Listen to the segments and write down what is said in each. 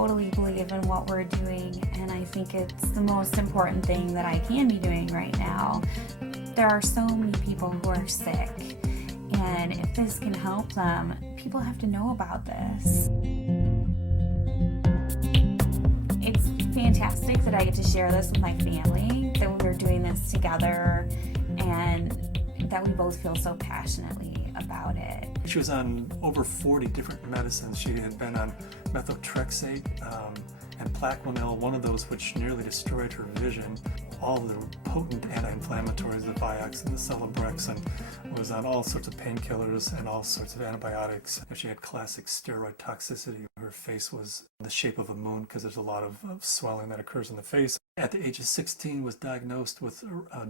totally believe in what we're doing, and I think it's the most important thing that I can be doing right now. There are so many people who are sick, and if this can help them, people have to know about this. It's fantastic that I get to share this with my family, that we're doing this together, and that we both feel so passionately about it. She was on over 40 different medicines. She had been on methotrexate and Plaquenil, one of those which nearly destroyed her vision. All the potent anti-inflammatories, the Vioxx and the Celebrex, and was on all sorts of painkillers and all sorts of antibiotics. She had classic steroid toxicity. Her face was the shape of a moon because there's a lot of swelling that occurs in the face. At the age of 16, was diagnosed with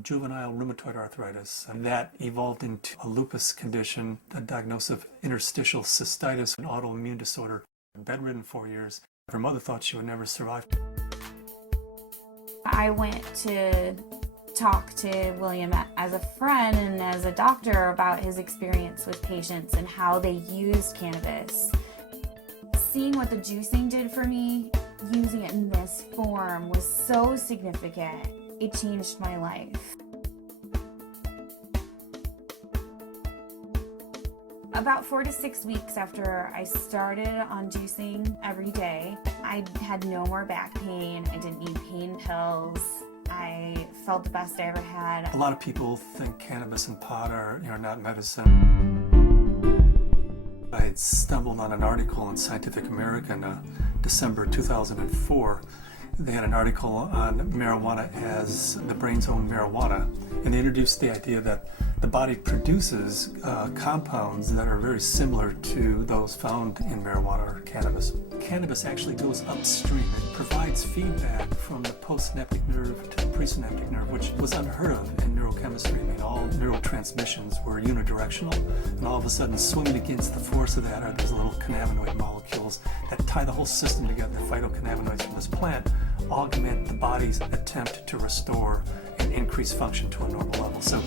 juvenile rheumatoid arthritis, and that evolved into a lupus condition, a diagnosis of interstitial cystitis, an autoimmune disorder. Bedridden 4 years. Her mother thought she would never survive. I went to talk to William as a friend and as a doctor about his experience with patients and how they used cannabis. Seeing what the juicing did for me, using it in this form, was so significant. It changed my life. About 4 to 6 weeks after I started on juicing every day, I had no more back pain. I didn't need pain pills. I felt the best I ever had. A lot of people think cannabis and pot are, not medicine. I had stumbled on an article in Scientific American, December 2004. They had an article on marijuana as the brain's own marijuana, and they introduced the idea that the body produces compounds that are very similar to those found in marijuana or cannabis. Cannabis actually goes upstream. It provides feedback from the postsynaptic nerve to the presynaptic nerve, which was unheard of in neurochemistry. I mean, all neurotransmissions were unidirectional, and all of a sudden, swimming against the force of that are these little cannabinoid molecules that tie the whole system together. The phytocannabinoids from this plant augment the body's attempt to restore and increase function to a normal level. So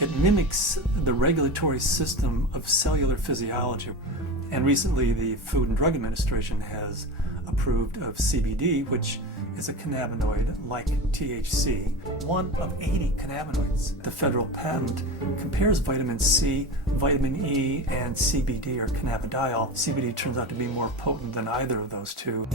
it mimics the regulatory system of cellular physiology. And recently, the Food and Drug Administration has approved of CBD, which is a cannabinoid like THC, one of 80 cannabinoids. The federal patent compares vitamin C, vitamin E, and CBD, or cannabidiol. CBD turns out to be more potent than either of those two.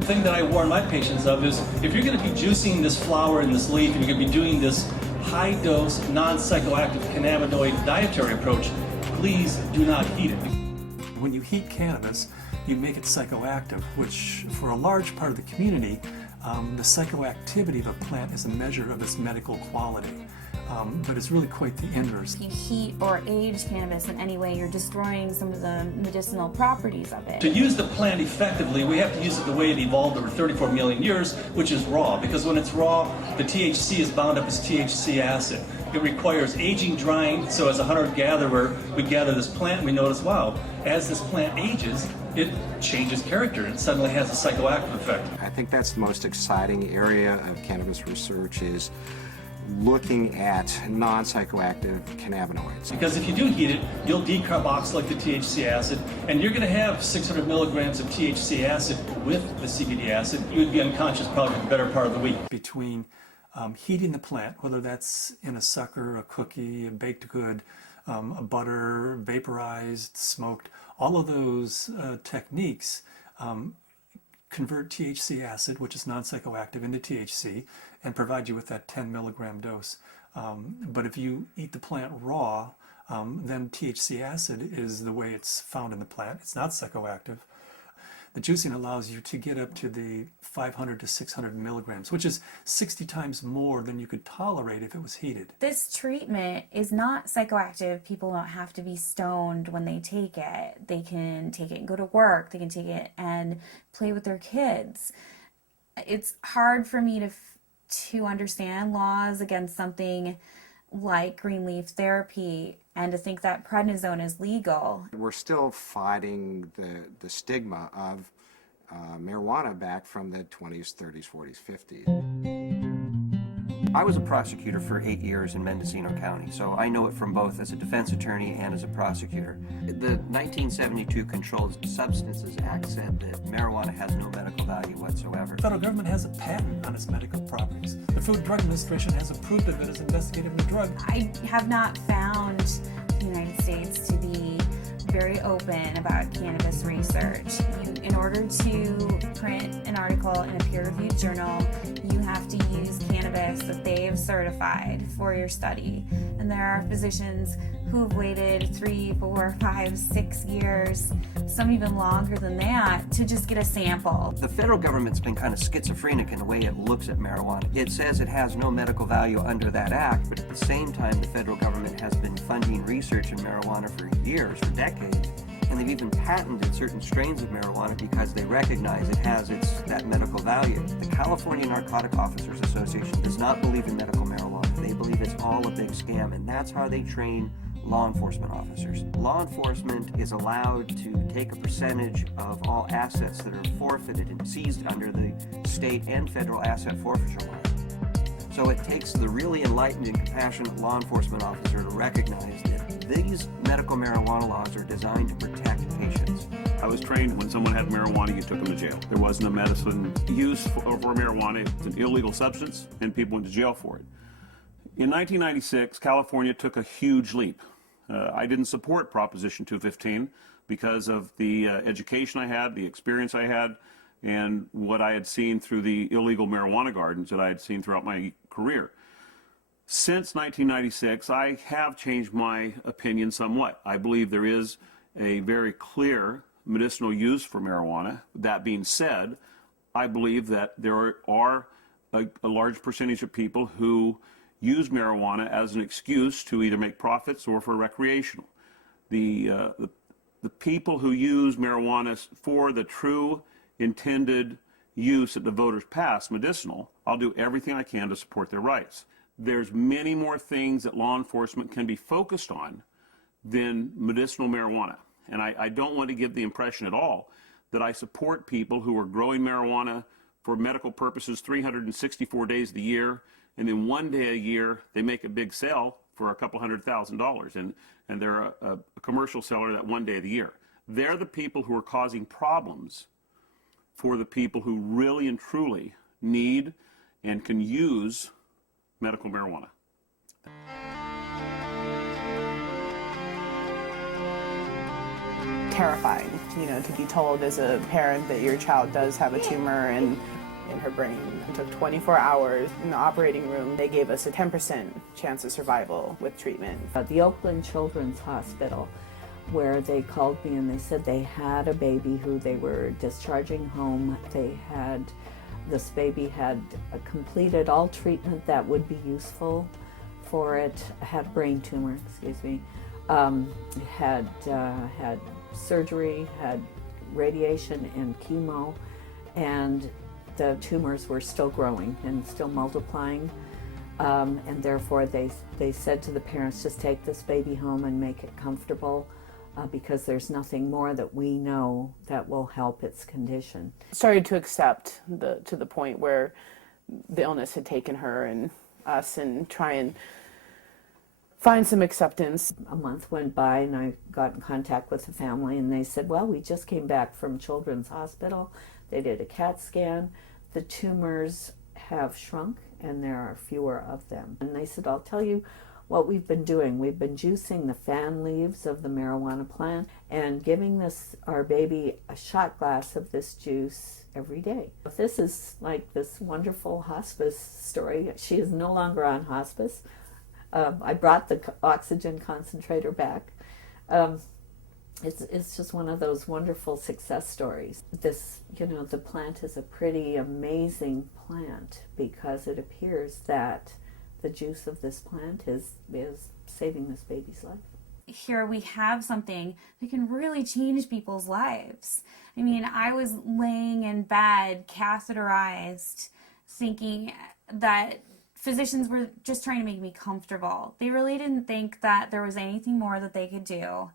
The thing that I warn my patients of is if you're going to be juicing this flower and this leaf, and you're going to be doing this high-dose, non-psychoactive cannabinoid dietary approach, please do not heat it. When you heat cannabis, you make it psychoactive, which for a large part of the community, the psychoactivity of a plant is a measure of its medical quality. But it's really quite the inverse. If you heat or age cannabis in any way, you're destroying some of the medicinal properties of it. To use the plant effectively, we have to use it the way it evolved over 34 million years, which is raw. Because when it's raw, the THC is bound up as THC acid. It requires aging, drying, so as a hunter-gatherer, we gather this plant and we notice, wow, as this plant ages, it changes character and suddenly has a psychoactive effect. I think that's the most exciting area of cannabis research, is looking at non-psychoactive cannabinoids. Because if you do heat it, you'll decarboxylate the THC acid, and you're going to have 600 milligrams of THC acid with the CBD acid. You would be unconscious probably for the better part of the week. Between heating the plant, whether that's in a sucker, a cookie, a baked good, a butter, vaporized, smoked, all of those techniques convert THC acid, which is non-psychoactive, into THC and provide you with that 10 milligram dose. But if you eat the plant raw, then THC acid is the way it's found in the plant. It's not psychoactive. The juicing allows you to get up to the 500 to 600 milligrams, which is 60 times more than you could tolerate if it was heated. This treatment is not psychoactive. People don't have to be stoned when they take it. They can take it and go to work. They can take it and play with their kids. It's hard for me to understand laws against something like green leaf therapy and to think that prednisone is legal. We're still fighting the stigma of marijuana back from the 20s, 30s, 40s, 50s. I was a prosecutor for 8 years in Mendocino County, so I know it from both as a defense attorney and as a prosecutor. The 1972 Controlled Substances Act said that marijuana has no medical value whatsoever. The federal government has a patent on its medical properties. The Food and Drug Administration has approved of it as an investigative new drug. I have not found the United States to be very open about cannabis research. In order to print an article in a peer-reviewed journal, you have to use cannabis that they have certified for your study. And there are physicians who have waited 3, 4, 5, 6 years, some even longer than that, to just get a sample. The federal government's been kind of schizophrenic in the way it looks at marijuana. It says it has no medical value under that act, but at the same time, the federal government has been funding research in marijuana for years, for decades. And they've even patented certain strains of marijuana because they recognize it has that medical value. The California Narcotic Officers Association does not believe in medical marijuana. They believe it's all a big scam, and that's how they train law enforcement officers. Law enforcement is allowed to take a percentage of all assets that are forfeited and seized under the state and federal asset forfeiture laws. So it takes the really enlightened and compassionate law enforcement officer to recognize that these medical marijuana laws are designed to protect patients. I was trained when someone had marijuana, you took them to jail. There wasn't a medicine use for marijuana. It's an illegal substance, and people went to jail for it. In 1996, California took a huge leap. I didn't support Proposition 215 because of the education I had, the experience I had, and what I had seen through the illegal marijuana gardens that I had seen throughout my career. Since 1996, I have changed my opinion somewhat. I believe there is a very clear medicinal use for marijuana. That being said, I believe that there are a large percentage of people who use marijuana as an excuse to either make profits or for recreational. The people who use marijuana for the true intended use that the voters passed, medicinal, I'll do everything I can to support their rights. There's many more things that law enforcement can be focused on than medicinal marijuana. And I don't want to give the impression at all that I support people who are growing marijuana for medical purposes 364 days of the year, and then one day a year they make a big sale for a couple $100,000, and they're a commercial seller that one day of the year. They're the people who are causing problems for the people who really and truly need and can use medical marijuana. Terrifying, to be told as a parent that your child does have a tumor in her brain. It took 24 hours in the operating room. They gave us a 10% chance of survival with treatment. The Oakland Children's Hospital, where they called me and they said they had a baby who they were discharging home. This baby had completed all treatment that would be useful for it, had brain tumor, had surgery, had radiation and chemo, and the tumors were still growing and still multiplying, and therefore they said to the parents, just take this baby home and make it comfortable, because there's nothing more that we know that will help its condition. Started to accept to the point where the illness had taken her and us, and try and find some acceptance. A month went by and I got in contact with the family, and they said, well, we just came back from Children's Hospital. They did a CAT scan. The tumors have shrunk and there are fewer of them. And they said, I'll tell you what we've been doing. We've been juicing the fan leaves of the marijuana plant and giving our baby a shot glass of this juice every day. This is like this wonderful hospice story. She is no longer on hospice. I brought the oxygen concentrator back. It's just one of those wonderful success stories. The plant is a pretty amazing plant because it appears that the juice of this plant is saving this baby's life. Here we have something that can really change people's lives. I mean, I was laying in bed, catheterized, thinking that physicians were just trying to make me comfortable. They really didn't think that there was anything more that they could do,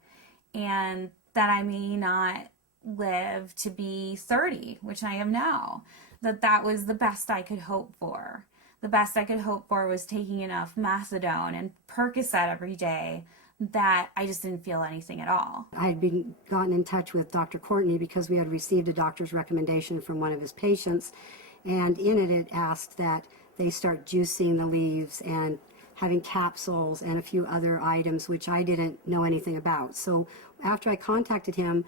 and that I may not live to be 30, which I am now, that was the best I could hope for. the best I could hope for was taking enough methadone and Percocet every day that I just didn't feel anything at all. I had gotten in touch with Dr. Courtney because we had received a doctor's recommendation from one of his patients, and in it asked that they start juicing the leaves and having capsules and a few other items which I didn't know anything about. So after I contacted him,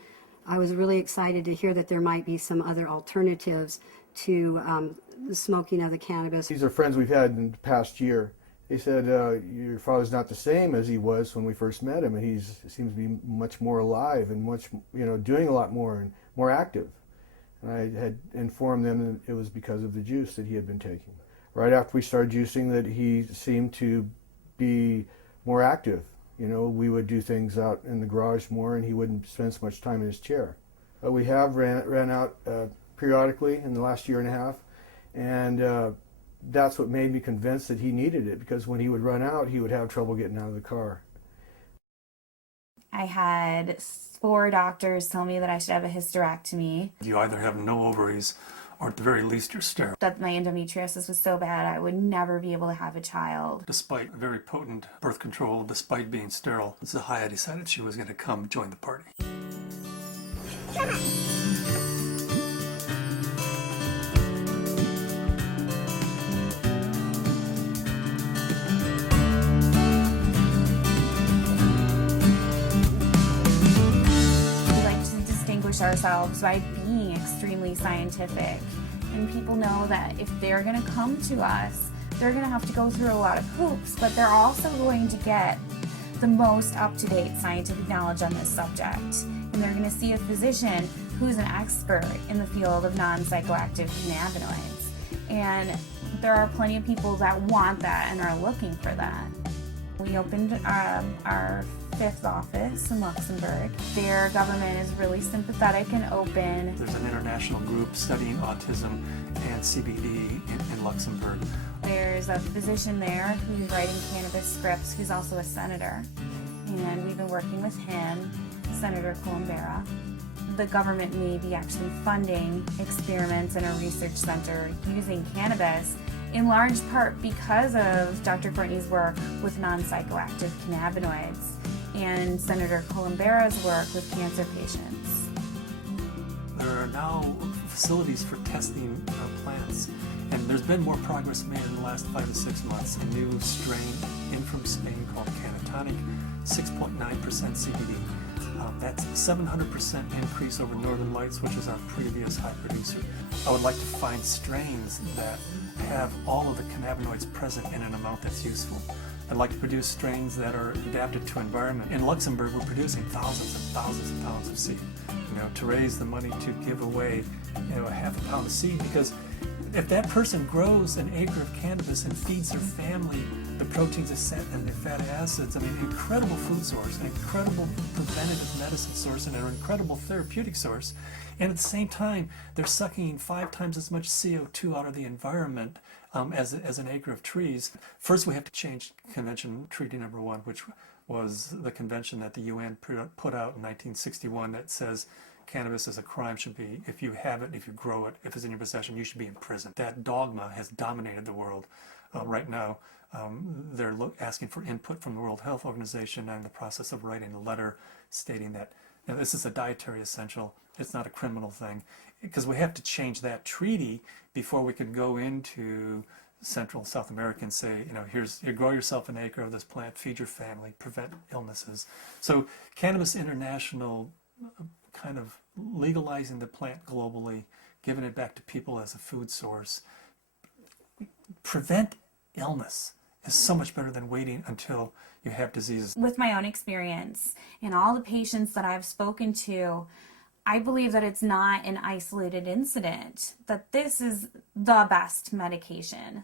I was really excited to hear that there might be some other alternatives to the smoking of the cannabis. These are friends we've had in the past year. They said, your father's not the same as he was when we first met him, and he seems to be much more alive and much, doing a lot more and more active. And I had informed them that it was because of the juice that he had been taking. Right after we started juicing, that he seemed to be more active. We would do things out in the garage more, and he wouldn't spend so much time in his chair. But we have ran out periodically in the last year and a half, and that's what made me convinced that he needed it, because when he would run out, he would have trouble getting out of the car. I had 4 doctors tell me that I should have a hysterectomy. You either have no ovaries or at the very least you're sterile. That my endometriosis was so bad I would never be able to have a child. Despite very potent birth control, despite being sterile, Zahaya decided she was going to come join the party. Ourselves by being extremely scientific, and people know that if they're going to come to us, they're going to have to go through a lot of hoops, but they're also going to get the most up-to-date scientific knowledge on this subject, and they're going to see a physician who's an expert in the field of non-psychoactive cannabinoids, and there are plenty of people that want that and are looking for that. We opened our 5th office in Luxembourg. Their government is really sympathetic and open. There's an international group studying autism and CBD in Luxembourg. There's a physician there who's writing cannabis scripts who's also a senator, and we've been working with him, Senator Columbera. The government may be actually funding experiments in a research center using cannabis, in large part because of Dr. Courtney's work with non-psychoactive cannabinoids and Senator Columbera's work with cancer patients. There are now facilities for testing plants, and there's been more progress made in the last 5 to 6 months. A new strain in from Spain called Canatonic, 6.9% CBD. That's 700% increase over Northern Lights, which is our previous high producer. I would like to find strains that have all of the cannabinoids present in an amount that's useful. I'd like to produce strains that are adapted to environment. In Luxembourg, we're producing thousands and thousands of pounds of seed, to raise the money to give away, a half a pound of seed, because if that person grows an acre of cannabis and feeds their family the proteins and the fatty acids, incredible food source, an incredible preventative medicine source, and an incredible therapeutic source. And at the same time, they're sucking 5 times as much CO2 out of the environment as an acre of trees. First, we have to change Convention Treaty Number 1, which was the convention that the UN put out in 1961 that says cannabis is a crime, should be, if you have it, if you grow it, if it's in your possession, you should be in prison. That dogma has dominated the world right now. They're asking for input from the World Health Organization, and in the process of writing a letter stating that this is a dietary essential. It's not a criminal thing, because we have to change that treaty before we can go into Central and South America and say, you grow yourself an acre of this plant, feed your family, prevent illnesses. So Cannabis International kind of legalizing the plant globally, giving it back to people as a food source, prevent illness is so much better than waiting until you have diseases. With my own experience and all the patients that I've spoken to, I believe that it's not an isolated incident, that this is the best medication